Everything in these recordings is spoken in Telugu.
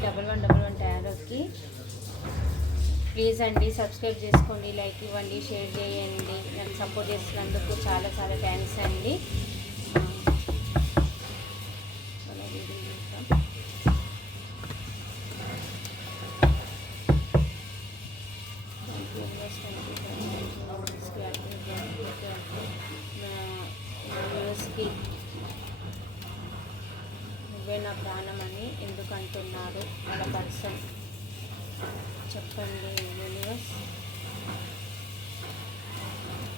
డబల్ వన్ డబల్ వన్ ట్యారోకి ప్లీజ్ అండి సబ్స్క్రైబ్ చేసుకోండి లైక్ ఇవ్వండి షేర్ చేయండి. నాకు సపోర్ట్ చేస్తున్నందుకు చాలా చాలా థ్యాంక్స్ అండి. Thank you, yes, thank you, thank you. This clarity, thank you, thank you. నా- నా viewers-కి నువ్వే నా ప్రాణం అని ఎందుకు అంటున్నారు వాళ్ళ పర్సన్ చెప్పండి యూనివర్స్.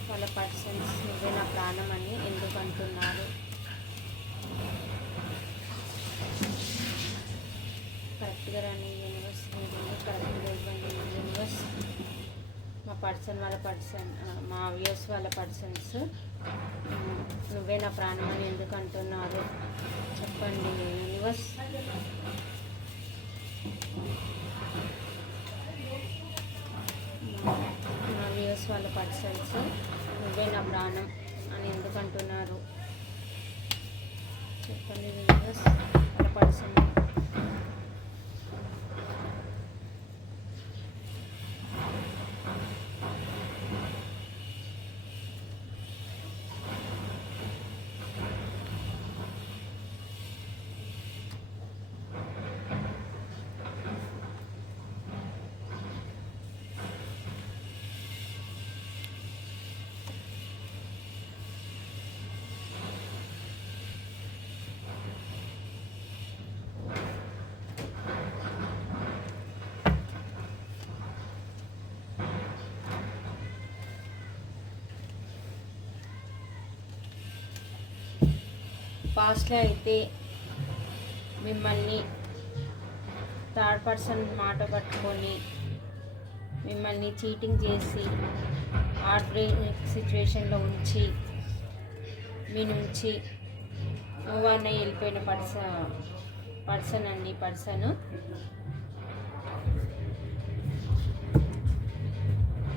వాళ్ళ పర్సన్స్ నువ్వే నా ప్రాణం అని ఎందుకు అంటున్నారు కరెక్ట్గా రాని యూనివర్స్ కరెక్ట్గా ఇవ్వండి యూనివర్స్? మా పర్సన్ వాళ్ళ పర్సన్ మా వ్యూస్ వాళ్ళ పర్సన్స్ నువ్వే నా ప్రాణం అని ఎందుకు అంటున్నారు చెప్పండి యూనివర్స్ మా వ్యూస్ వాళ్ళ పర్సన్స్ నువ్వే నా ప్రాణం అని ఎందుకు అంటున్నారు? చెప్పండి యూనివర్స్ వాళ్ళ పర్సన్ పాస్ట్లో అయితే మిమ్మల్ని థర్డ్ పర్సన్ మాట పట్టుకొని మిమ్మల్ని చీటింగ్ చేసి హార్ట్ బ్రేక్ సిచ్యువేషన్లో ఉంచి మీ నుంచి మూవ్ అన్న వెళ్ళిపోయిన పర్సన్ పర్సన్ అండి పర్సన్.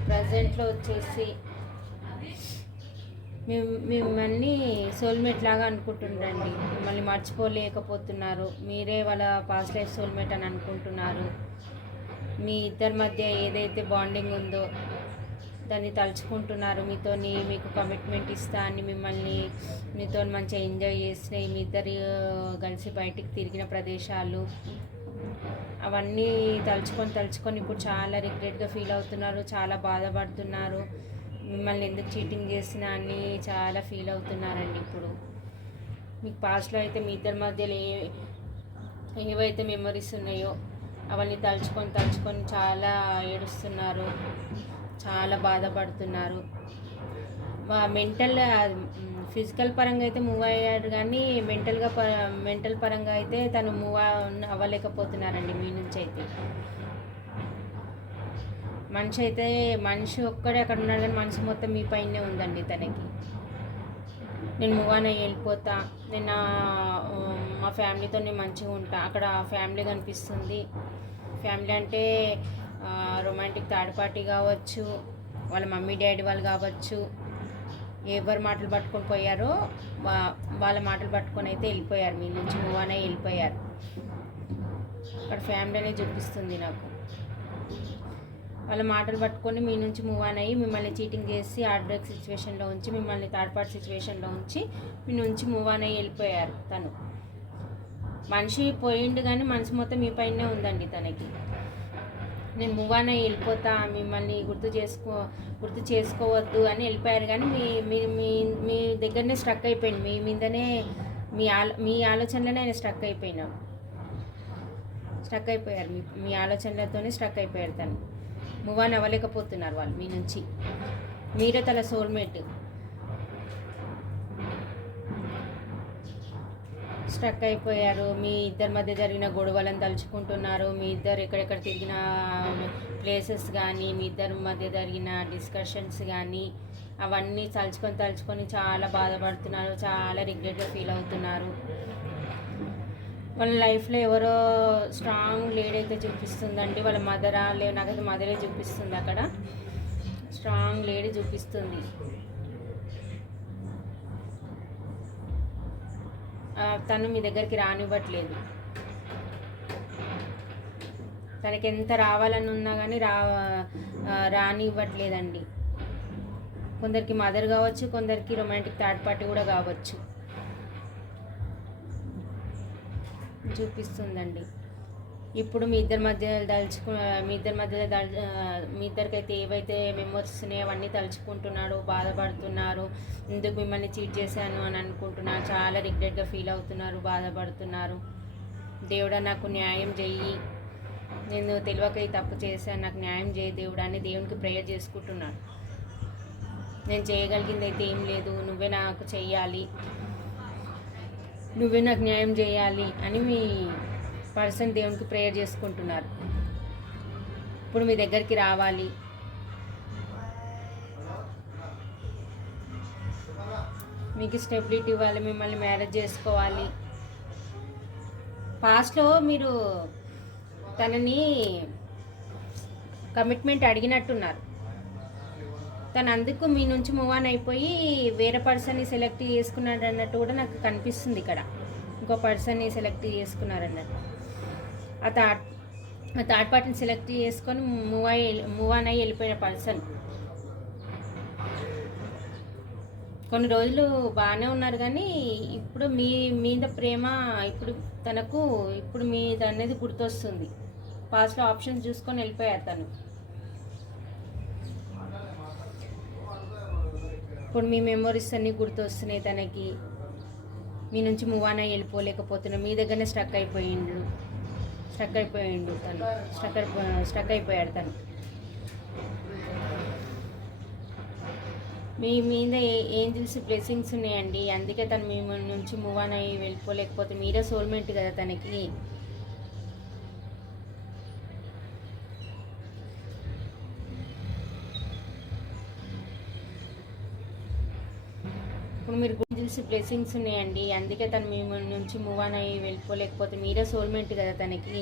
ప్రజెంట్లో వచ్చేసి మేము మిమ్మల్ని సోల్మేట్ లాగా అనుకుంటుండండి. మిమ్మల్ని మర్చిపోలేకపోతున్నారు. మీరే వాళ్ళ పాస్ట్ లైఫ్ సోల్మేట్ అని అనుకుంటున్నారు. మీ ఇద్దరి మధ్య ఏదైతే బాండింగ్ ఉందో దాన్ని తలుచుకుంటున్నారు. మీతోని మీకు కమిట్మెంట్ ఇస్తా అని మిమ్మల్ని మీతో మంచిగా ఎంజాయ్ చేసినాయి మీ ఇద్దరు కలిసి బయటికి తిరిగిన ప్రదేశాలు అవన్నీ తలుచుకొని తలుచుకొని ఇప్పుడు చాలా రిగ్రెట్గా ఫీల్ అవుతున్నారు. చాలా బాధపడుతున్నారు. మిమ్మల్ని ఎందుకు చీటింగ్ చేసినా అని చాలా ఫీల్ అవుతున్నారండి ఇప్పుడు. మీకు పాస్ట్లో అయితే మీ ఇద్దరి మధ్యలో ఏ ఏవైతే మెమరీస్ ఉన్నాయో అవన్నీ తలుచుకొని తలుచుకొని చాలా ఏడుస్తున్నారు. చాలా బాధపడుతున్నారు. మెంటల్ ఫిజికల్ పరంగా అయితే మూవ్ అయ్యాడు కానీ మెంటల్గా ప మెంటల్ పరంగా అయితే తను మూవ్ అవ్వలేకపోతున్నారండి మీ నుంచి అయితే. మనిషి అయితే మనిషి ఒక్కడే అక్కడ ఉన్నాడు కానీ మనిషి మొత్తం మీ పైనే ఉందండి తనకి. నేను మూవ్ వెళ్ళిపోతా. నేను మా ఫ్యామిలీతో నేను మంచిగా ఉంటా. అక్కడ ఫ్యామిలీ కనిపిస్తుంది. ఫ్యామిలీ అంటే రొమాంటిక్ థర్డ్ పార్టీ కావచ్చు వాళ్ళ మమ్మీ డాడీ వాళ్ళు కావచ్చు. ఎవరు మాటలు పట్టుకొని పోయారో వా వాళ్ళ మాటలు పట్టుకొని అయితే వెళ్ళిపోయారు. మీ నుంచి మూవ్ అనే వెళ్ళిపోయారు. అక్కడ ఫ్యామిలీ అనేది చూపిస్తుంది నాకు. వాళ్ళ మాటలు పట్టుకొని మీ నుంచి మూవ్ ఆన్ అయ్యి మిమ్మల్ని చీటింగ్ చేసి హార్ట్ బ్రేక్ సిచ్యువేషన్లో ఉంచి మిమ్మల్ని థర్డ్ పార్ట్ సిచ్యువేషన్లో ఉంచి మీ నుంచి మూవ్ ఆన్ అయ్యి వెళ్ళిపోయారు తను. మనిషి పోయిండు కానీ మనసు మొత్తం మీ పైనే ఉందండి తనకి. నేను మూవ్ ఆన్ అయ్యి వెళ్ళిపోతా మిమ్మల్ని గుర్తు చేసుకో గుర్తు చేసుకోవద్దు అని వెళ్ళిపోయారు కానీ మీ మీ మీ మీ దగ్గరనే స్ట్రక్ అయిపోయింది మీ మీదనే మీ ఆలో మీ ఆలోచనలోనే ఆయన స్ట్రక్ అయిపోయినాడు. స్ట్రక్ అయిపోయారు. మీ మీ ఆలోచనలతోనే స్ట్రక్ అయిపోయారు తను. మూవ్ ఆన్ అవ్వలేకపోతున్నారు వాళ్ళు మీ నుంచి. మీరే తల సోల్మేట్ స్ట్రక్ అయిపోయారు. మీ ఇద్దరి మధ్య జరిగిన గొడవలను తలుచుకుంటున్నారు. మీ ఇద్దరు ఎక్కడెక్కడ తిరిగిన ప్లేసెస్ కానీ మీ ఇద్దరి మధ్య జరిగిన డిస్కషన్స్ కానీ అవన్నీ తలుచుకొని తలుచుకొని చాలా బాధపడుతున్నారు. చాలా రిగ్రెట్గా ఫీల్ అవుతున్నారు. వాళ్ళ లైఫ్లో ఎవరో స్ట్రాంగ్ లేడీ అయితే చూపిస్తుందండి. వాళ్ళ మదరా లే నాకైతే మదరే చూపిస్తుంది అక్కడ. స్ట్రాంగ్ లేడీ చూపిస్తుంది. తను మీ దగ్గరికి రానివ్వట్లేదు. తనకి ఎంత రావాలని ఉన్నా కానీ రా రానివ్వట్లేదండి. కొందరికి మదర్ కావచ్చు కొందరికి రొమాంటిక్ థర్డ్ పార్టీ కూడా కావచ్చు. చూపిస్తుందండి. ఇప్పుడు మీ ఇద్దరి మధ్య తలుచుకు మీ ఇద్దరి మధ్యలో దల్ మీ ఇద్దరికైతే ఏవైతే మెమోరీస్ ఉన్నాయో అవన్నీ తలుచుకుంటున్నాడు బాధపడుతున్నారు ఎందుకు మిమ్మల్ని చీట్ చేశాను? అని అనుకుంటున్నారు చాలా రిగ్రెట్గా ఫీల్ అవుతున్నారు బాధపడుతున్నారు. దేవుడా నాకు న్యాయం చెయ్యి. నేను తెలియక ఈ తప్పు చేశాను. నాకు న్యాయం చేయి దేవుడా అని దేవునికి ప్రేయర్ చేసుకుంటున్నాను నేను చేయగలిగింది అయితే ఏం లేదు. నువ్వే నాకు చెయ్యాలి. నువ్వే నాకు న్యాయం చేయాలి అని మీ పర్సన్ దేవునికి ప్రేయర్ చేసుకుంటున్నారు. ఇప్పుడు మీ దగ్గరికి రావాలి. మీకు స్టెబిలిటీ ఇవ్వాలి మిమ్మల్ని మ్యారేజ్ చేసుకోవాలి. పాస్ట్లో మీరు తనని కమిట్మెంట్ అడిగినట్టున్నారు. తను అందుకు మీ నుంచి మూవ్ ఆన్ అయిపోయి వేరే పర్సన్ని సెలెక్ట్ చేసుకున్నాడు అన్నట్టు కూడా నాకు కనిపిస్తుంది ఇక్కడ. ఇంకో పర్సన్ని సెలెక్ట్ చేసుకున్నారన్నట్టు. ఆ థర్డ్ ఆ థర్డ్ పార్టీని సెలెక్ట్ చేసుకొని మూవ్ అయ్యి మూవ్ ఆన్ అయ్యి వెళ్ళిపోయిన పర్సన్ కొన్ని రోజులు బాగానే ఉన్నారు కానీ ఇప్పుడు మీ మీద ప్రేమ ఇప్పుడు తనకు ఇప్పుడు మీద అనేది గుర్తొస్తుంది. పాస్ట్లో ఆప్షన్స్ చూసుకొని వెళ్ళిపోయారు తను. ఇప్పుడు మీ మెమొరీస్ అన్నీ గుర్తొస్తున్నాయి తనకి. మీ నుంచి మూవ్ ఆన్ అయ్యి వెళ్ళిపోలేకపోతున్నా. మీ దగ్గరనే స్ట్రక్ అయిపోయిండు. స్ట్రక్ అయిపోయిండు తను. స్ట్రక్ స్ట్రక్ అయిపోయాడు తను. మీ మీద ఏంజిల్స్ బ్లెస్సింగ్స్ ఉన్నాయండి. అందుకే తను మీ నుంచి మూవ్ ఆన్ అయ్యి వెళ్ళిపోలేకపోతే మీరే సోల్మెంట్ కదా తనకి. ఇప్పుడు మీరు ఏంజిల్స్ బ్లెస్సింగ్స్ ఉన్నాయండి. అందుకే తను మీ నుంచి మూవ్ ఆన్ అయ్యి వెళ్ళిపోలేకపోతే మీరే సోల్మెంట్ కదా తనకి.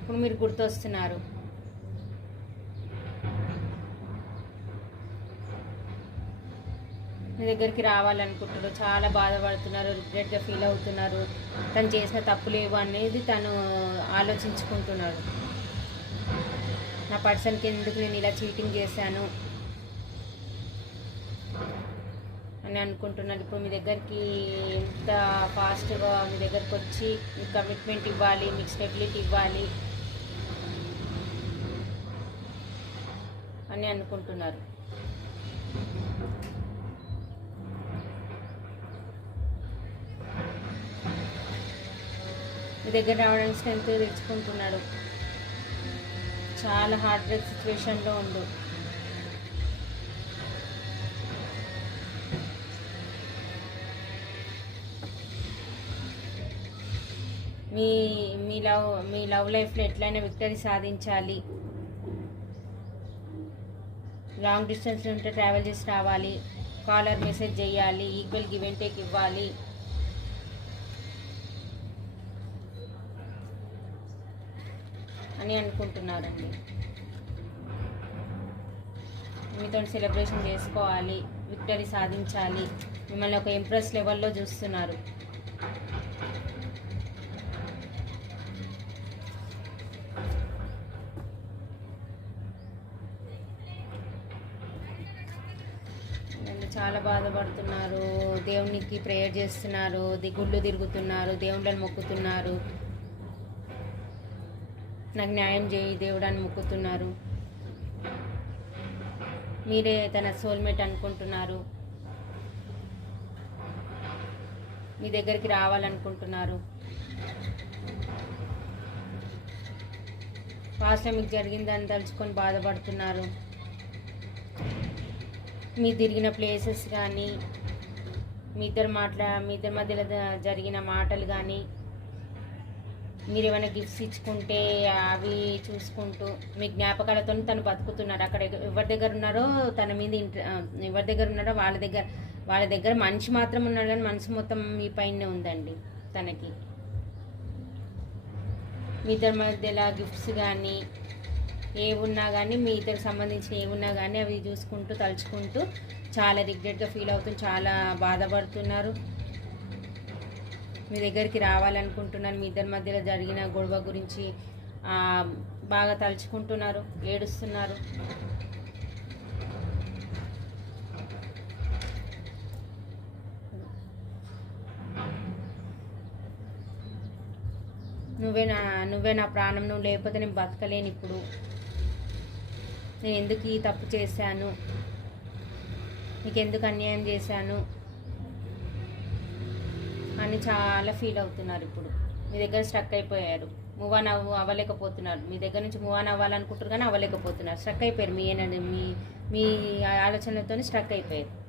ఇప్పుడు మీరు గుర్తొస్తున్నారు. మీ దగ్గరికి రావాలనుకుంటున్నారు చాలా బాధపడుతున్నారు రిగ్రెట్గా ఫీల్ అవుతున్నారు తను చేసిన తప్పులేవు అనేది తను ఆలోచించుకుంటున్నాడు. నా పర్సన్కి ఎందుకు నేను ఇలా చీటింగ్ చేశాను అని అనుకుంటున్నారు ఇప్పుడు మీ దగ్గరికి ఇంత ఫాస్ట్గా మీ దగ్గరికి వచ్చి మీకు కమిట్మెంట్ ఇవ్వాలి మీకు స్టెబిలిటీ ఇవ్వాలి అని అనుకుంటున్నారు. దగ్గర రావడానికి స్ట్రెంత్ తెచ్చుకుంటున్నాడు. చాలా హార్డ్ బ్రేక్ సిచ్యువేషన్లో ఉండు. మీ మీ లవ్ మీ లవ్ లైఫ్లో ఎట్లయినా విక్టరీ సాధించాలి. లాంగ్ డిస్టెన్స్ ఉంటే ట్రావెల్ చేసి రావాలి. కాలర్ మెసేజ్ చేయాలి. ఈక్వల్ గివ్ అండ్ టేక్ ఇవ్వాలి. అని అనుకుంటున్నారండి. మీతో సెలబ్రేషన్ చేసుకోవాలి విక్టరీ సాధించాలి మిమ్మల్ని ఒక ఇంప్రెస్ లెవెల్లో చూస్తున్నారు. చాలా బాధపడుతున్నారు. దేవునికి ప్రేయర్ చేస్తున్నారు ది- గుళ్ళు తిరుగుతున్నారు దేవుళ్ళని మొక్కుతున్నారు. నాకు న్యాయం చేయి దేవుడాన్ని మొక్కుతున్నారు. మీరే తన సోల్మేట్ అనుకుంటున్నారు. మీ దగ్గరికి రావాలనుకుంటున్నారు. పాస్ట్లో మీకు జరిగిందని తలుచుకొని బాధపడుతున్నారు. మీ తిరిగిన ప్లేసెస్ కానీ మీ ఇద్దరు మాట్లా మీ ఇద్దరి మధ్యలో జరిగిన మాటలు కానీ మీరు ఏమైనా గిఫ్ట్స్ ఇచ్చుకుంటే అవి చూసుకుంటూ మీ జ్ఞాపకాలతో తను బతుకుతున్నారు అక్కడ ఎవరి దగ్గర ఉన్నారో తన మీద ఇంట్ర ఎవరి దగ్గర ఉన్నారో వాళ్ళ దగ్గర వాళ్ళ దగ్గర మనిషి మాత్రం ఉన్నాడు కానీ మనసు మొత్తం మీ పైనే ఉందండి తనకి. మీ ఇద్దరి మధ్యలో గిఫ్ట్స్ కానీ ఏ ఉన్నా కానీ మీ ఇద్దరికి సంబంధించిన ఏమున్నా ఉన్నా కానీ అవి చూసుకుంటూ తలుచుకుంటూ చాలా రిగ్రెట్గా ఫీల్ అవుతూ చాలా బాధపడుతున్నారు. మీ దగ్గరికి రావాలనుకుంటున్నారు మీ ఇద్దరి మధ్యలో జరిగిన గొడవ గురించి బాగా తలుచుకుంటున్నారు ఏడుస్తున్నారు. నువ్వే నా నువ్వే నా ప్రాణం నువ్వు లేకపోతే నేను బతకలేను ఇప్పుడు. నేను ఎందుకు ఈ తప్పు చేశాను? నీకెందుకు అన్యాయం చేశాను? అని చాలా ఫీల్ అవుతున్నారు ఇప్పుడు. మీ దగ్గర స్ట్రక్ అయిపోయారు. మూవ్ ఆన్ అవ్వ అవ్వలేకపోతున్నారు. మీ దగ్గర నుంచి మూవ్ ఆన్ అవ్వాలనుకుంటారు కానీ అవ్వలేకపోతున్నారు. స్ట్రక్ అయిపోయారు. మీ ఏనండి మీ మీ ఆలోచనలతో స్ట్రక్ అయిపోయారు.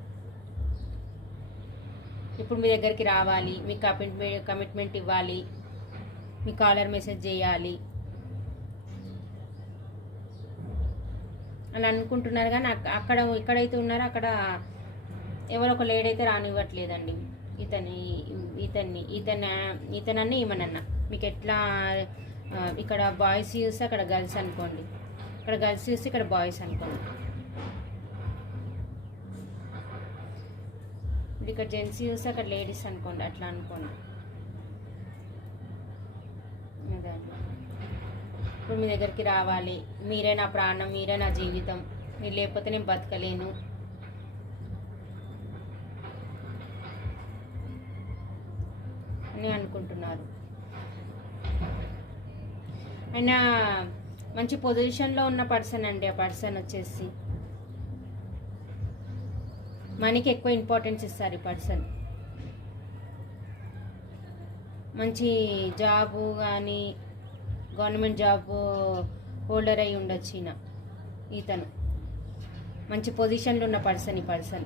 ఇప్పుడు మీ దగ్గరికి రావాలి. మీ కమిట్మెంట్ కమిట్మెంట్ ఇవ్వాలి. మీ కాలర్ మెసేజ్ చేయాలి. అని అనుకుంటున్నారు కానీ అక్కడ ఎక్కడైతే ఉన్నారో అక్కడ ఎవరో ఒక లేడైతే అయితే రానివ్వట్లేదండి. ఇతని ఇతన్ని ఇతన ఇతనన్న ఈమెనన్న. మీకు ఎట్లా ఇక్కడ బాయ్స్ చూస్తే అక్కడ గర్ల్స్ అనుకోండి. ఇక్కడ గర్ల్స్ చూస్తే ఇక్కడ బాయ్స్ అనుకోండి. ఇప్పుడు ఇక్కడ జెంట్స్ చూస్తే అక్కడ లేడీస్ అనుకోండి. అట్లా అనుకోండి. ఇప్పుడు మీ దగ్గరికి రావాలి. మీరే నా ప్రాణం మీరే నా జీవితం. మీరు లేకపోతే నేను బతకలేను. ఆయన మంచి పొజిషన్లో ఉన్న పర్సన్ అండి. ఆ పర్సన్ వచ్చేసి మనీకి ఎక్కువ ఇంపార్టెన్స్ ఇస్తారు ఈ పర్సన్ మంచి జాబు కానీ గవర్నమెంట్ జాబ్ హోల్డర్ అయి ఉండొచ్చు ఈయన ఇతను మంచి పొజిషన్లో ఉన్న పర్సన్ ఈ పర్సన్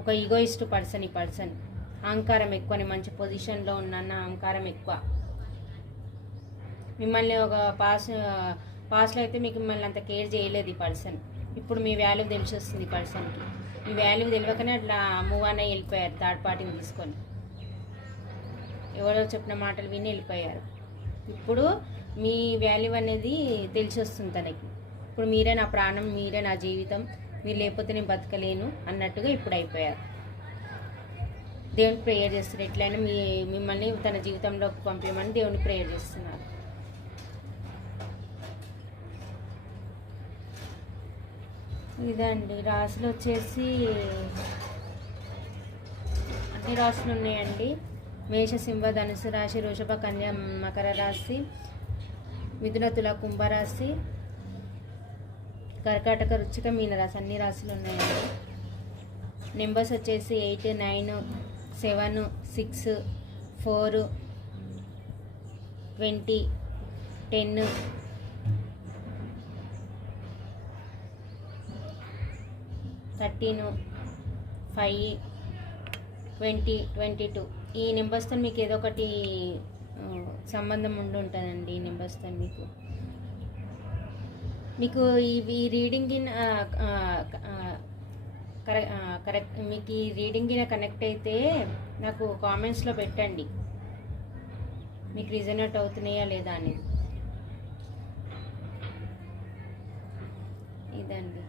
ఒక ఈగోయిస్ట్ పర్సన్ ఈ పర్సన్ అహంకారం ఎక్కువని మంచి పొజిషన్లో ఉన్న అహంకారం ఎక్కువ. మిమ్మల్ని ఒక పాస్ పాస్లో అయితే మీకు మిమ్మల్ని అంత కేర్ చేయలేదు ఈ పర్సన్. ఇప్పుడు మీ వాల్యూ తెలిసి వస్తుంది ఈ పర్సన్కి. మీ వాల్యూ తెలియకనే అట్లా మూవ్ అనే వెళ్ళిపోయారు థర్డ్ పార్టీని తీసుకొని. ఎవరో చెప్పిన మాటలు విని వెళ్ళిపోయారు. ఇప్పుడు మీ వాల్యూ అనేది తెలిసి వస్తుంది తనకి. ఇప్పుడు మీరే నా ప్రాణం మీరే నా జీవితం మీరు లేకపోతే నేను బతకలేను అన్నట్టుగా ఇప్పుడు అయిపోయారు. దేవుని ప్రేయర్ చేస్తారు ఎట్లయినా మీ మిమ్మల్ని తన జీవితంలోకి పంపించమని దేవుని ప్రేయర్ చేస్తున్నారు. ఇదండి. రాశులు వచ్చేసి అన్ని రాశులు ఉన్నాయండి. మేష సింహ ధనుసు రాశి వృషభ కన్య మకర రాశి మిథున తుల కుంభరాశి కర్కాటక రుచిక మీన రాశి అన్ని రాశులు ఉన్నాయండి. నెంబర్స్ వచ్చేసి eight nine seven six four twenty ten thirteen five twenty twenty two ఈ నెంబర్స్తో మీకు ఏదో ఒకటి సంబంధం ఉండి ఉంటుందండి ఈ నెంబర్స్తో మీకు. మీకు ఈ రీడింగ్ ఇన్ కరెక్ట్ కరెక్ట్ మీకు ఈ రీడింగ్ ఇన్ కనెక్ట్ అయితే నాకు కామెంట్స్లో పెట్టండి. మీకు రిజనేట్ అవుతున్నాయా లేదా అనేది. ఇదండి.